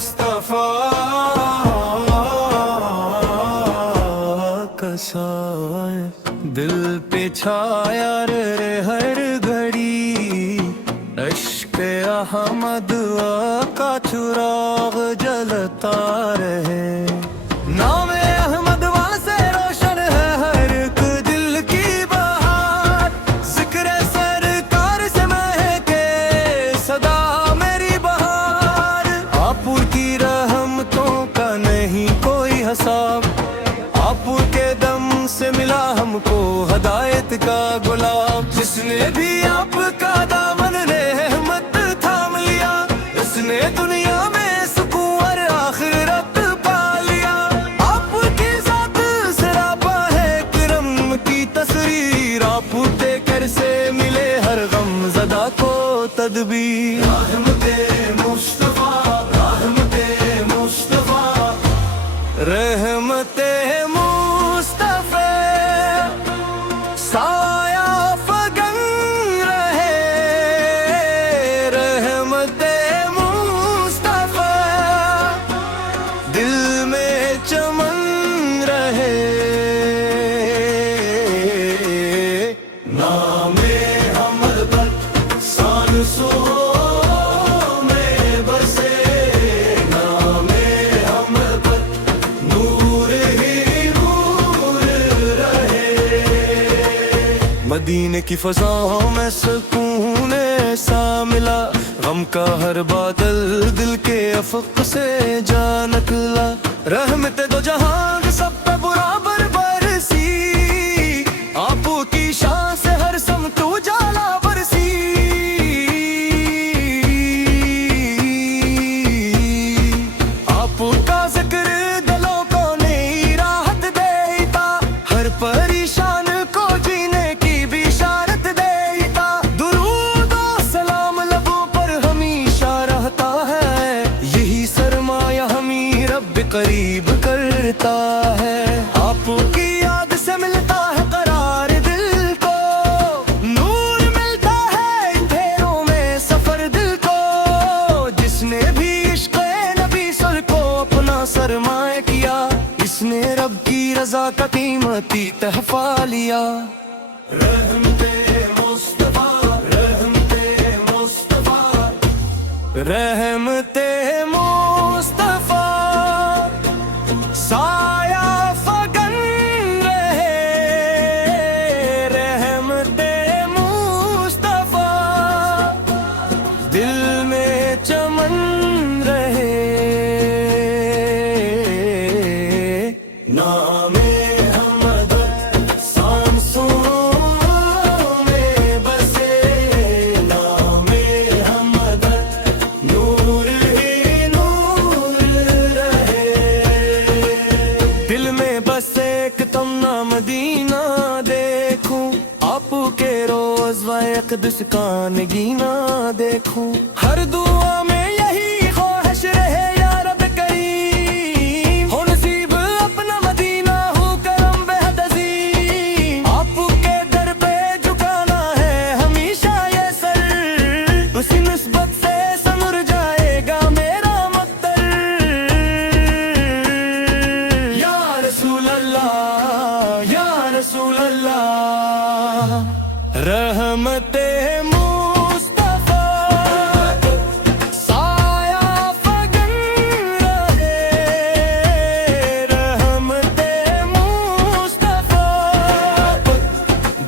مصطفیٰ کا سایہ دل پہ چھایا رہے ہر گھڑی، عشق احمد کا چراغ جلتا رہے۔ نام احمد سے روشن ہے ہر ایک دل کی بہار، ذکر سرکار سے مہکے صدا میری بہار۔ آپ کی رحمتوں کا نہیں کوئی حساب، آپ کے دم سے ملا ہم کو ہدایت کا گلاب۔ جس نے بھی آپ کا دامن رحمت تھام لیا، اس نے دنیا میں سکون اور آخرت پا لیا۔ آپ کی ذات سراپا ہے کرم کی تصویر، آپ کے کر سے ملے ہر غم زدہ کو تدبیر۔ رحمت مصطفیٰ، رحمت مصطفیٰ، رحمت مصطفیٰ، سایہ فگن رہے رحمت مصطفیٰ، دل میں چمن رہے۔ نام حمد پر سانسوں میں بسے، نام حمد پر نور ہی نور رہے۔ مدینے کی فضاؤں میں سکون ایسا ملا، غم کا ہر بادل دل کے افق سے جا نکلا۔ رحمت دو جہاں سب پہ برابر برسی، آپ کی شان سے ہر سمت اجالا برسی۔ آپ کا ذکر دلوں کو نئی راحت دیتا، ہر پریشان کو جینے کی بشارت دیتا۔ درود و سلام لبوں پر ہمیشہ رہتا ہے، یہی سرمایہ ہمیں رب قریب کرتا ہے۔ آپ کی یاد سے ملتا ہے قرار دل کو، نور ملتا ہے اندھیروں میں سفر دل کو۔ جس نے بھی عشق نبی سر کو اپنا سرمایہ کیا، اس نے رب کی رضا کا قیمتی تحفہ لیا۔ رحمت مصطفیٰ، رحمت مصطفیٰ، رحمت مصطفیٰ، سایہ فگن رہے رحمت مصطفیٰ، دل میں چمن رہے۔ نام حمد سانسوں میں بسے، نام حمد نور ہی نور رہے۔ دل میں بس ایک تمنا مدینہ دیکھوں، آپ کے روز و اقدس کا نگینہ دیکھوں۔ ہر دعا میں یہی خواہش رہے یا رب کریم، ہو نصیب اپنا مدینہ، ہو کرم بہت عظیم۔ آپ کے در پہ جھکانا ہے ہمیشہ یہ سر، اسی نسبت سے سنور جائے گا میرا مقدر۔ یا رسول اللہ، یا رسول اللہ، رحمت مصطفیٰ، سایہ فگن رہے رحمت مصطفیٰ،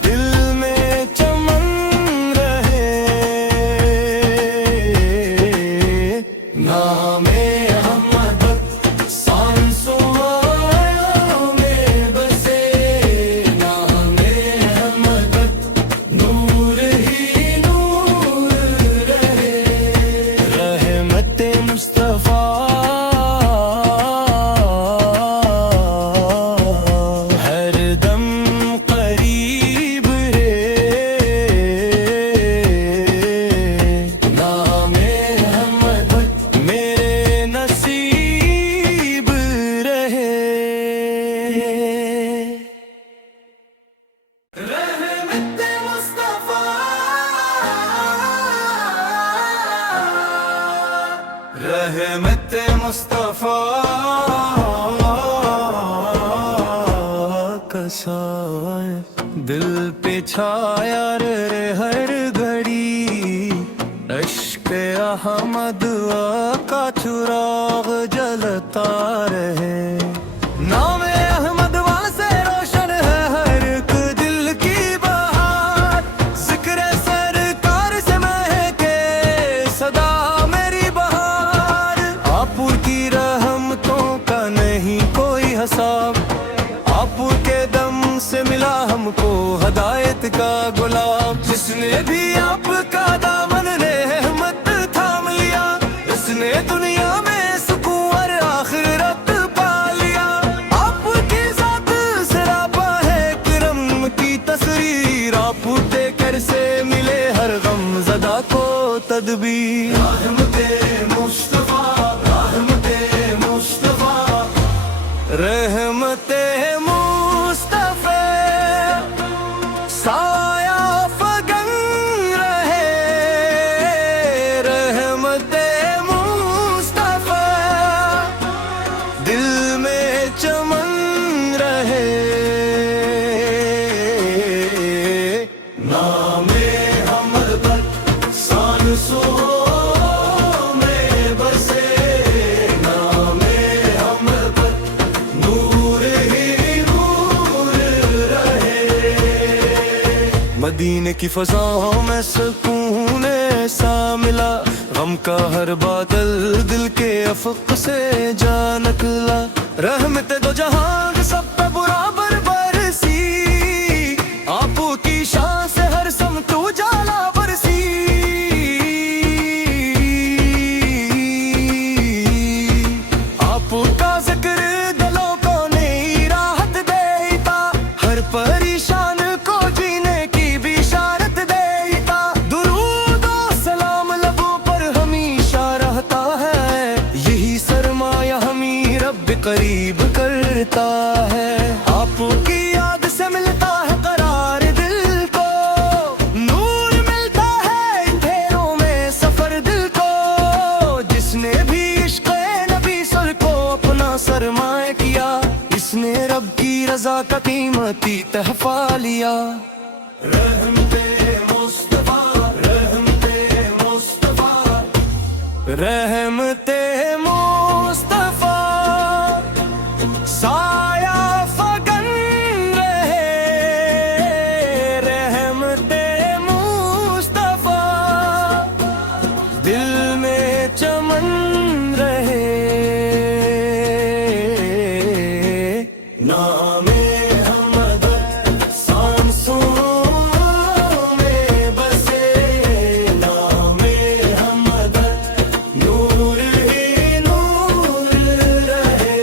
دل میں چمن رہے۔ نام حمد سانسوں میں بسے، نام حمد نور ہی نور रहमत मुस्तफा का साया दिल पे छाया रे हर घड़ी, इश्क़ अहमद का चुराग जलता रहे। नाम अहमद से रोशन है हर एक दिल की बहार, जिक्र सरकार से महके सदा मेरी बहार। आपकी रहमतों का नहीं कोई हिसाब, आपके दम से मिला हमको हदायत का गुलाब। जिसने भी आपका दामन रहमत थाम लिया, इसने दुनिया में सुकून और आखिरत पा लिया। आपकी जात सरापा है करम की तस्वीर, आपके कर से मिले हर गम ज़दा को तदबीर। रहमते मुस्तफा, रहमते मुस्तफा, रहमते मुस्तफा साया फगन रहे। रहमते मुस्तफा दिल में चमन रहे। नामे हमद पर सांसों में बसे, नामे हमद पर नूर ही नूर रहे। मदीने की फज़ाओं में सुकून सा मिला, गम का हर बादल दिल के अफ़क़ से जा निकला। रहमत दो जहां सब पे बराबर बरसी, आपकी शान से हर समत उजाला बरसी। आपका जिक्र दिलों को नई राहत देता, हर परेशान को जीने की बिशारत देता। दुरूद और सलाम लबों पर हमेशा रहता है, यही सरमाया हमें रब करीब करता है। आपकी याद से मिलता है करार दिल को, नूर मिलता है अंधेरों में सफर दिल को। जिसने भी इश्क़ नबी सर को अपना सरमाया किया, इसने रब की रज़ा का कीमती तहफ़ा लिया। रहमते मुस्तफा, रहमते मुस्तफा, रहमते मुस्तफा साया फगन रहे। रहमते मुस्तफा दिल में चमन रहे। नामे हमद सांसों में बसे, नामे हमद नूर ही नूर रहे।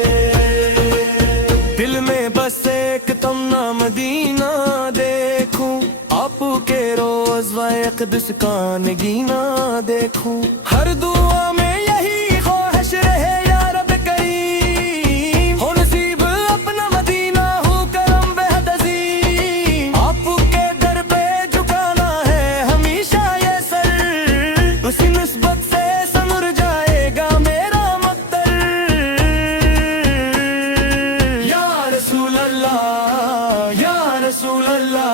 दिल में बस एक तमन्ना मदीना देखूं, आपके रोज़ व क़ुद्स का नगीना देखूं। हर दुआ में यही ख्वाहिश रहे या रब करीम, हो नसीब अपना मदीना हो करम बेहद अज़ीम। आपके दर पे झुकाना है हमेशा ये सर, उसी निस्बत से संवर जाएगा मेरा मक्तर। या रसूल अल्लाह, या रसूल अल्लाह,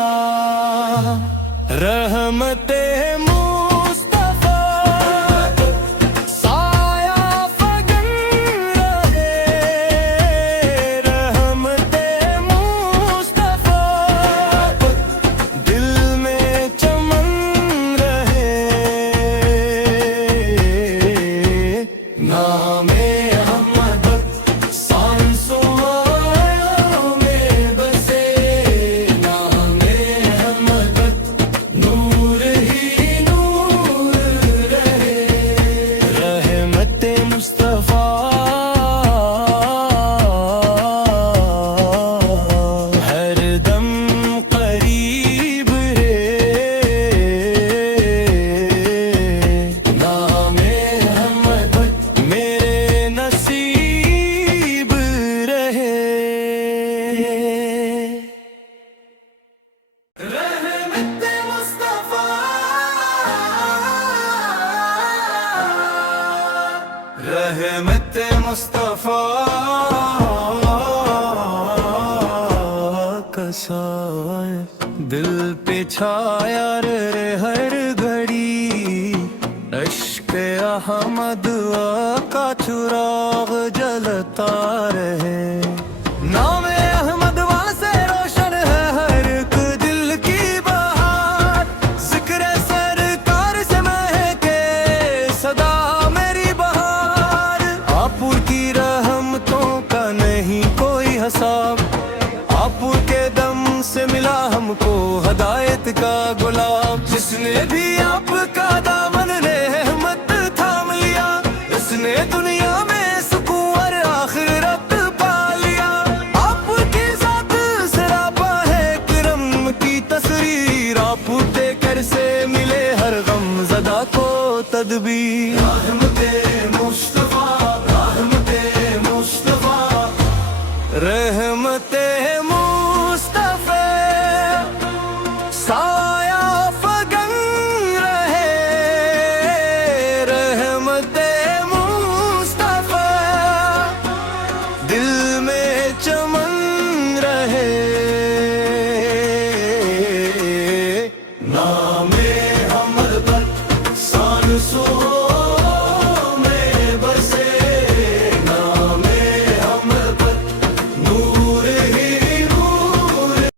रहमते मुस्तफा साया फगन रहे। रहमते मुस्तफा दिल में चमन रहे। नामे अहमद सांसों में बसे, नामे अहमद नूर ही रहमत मुस्तफा का साया दिल पे छाया रे हर घड़ी इश्क़ अहमद का चुराग जलता रहे नाम अहमद से रोशन है हर एक दिल की बहार जिक्र सरकार से महके सदा मेरी बहार आप की रहमतों का नहीं कोई हिसाब आप के दम से मिला हमको हदायत का गुलाब जिसने भी आपका दामन रहमत थाम लिया उसने दुनिया में सुकून और आखिरत पा लिया आपकी जात सरापा है करम की तस्वीर आप देकर से मिले हर गम ज़दा को तदबीर रहमते मुस्तफा रहमते मुस्तफा रहमते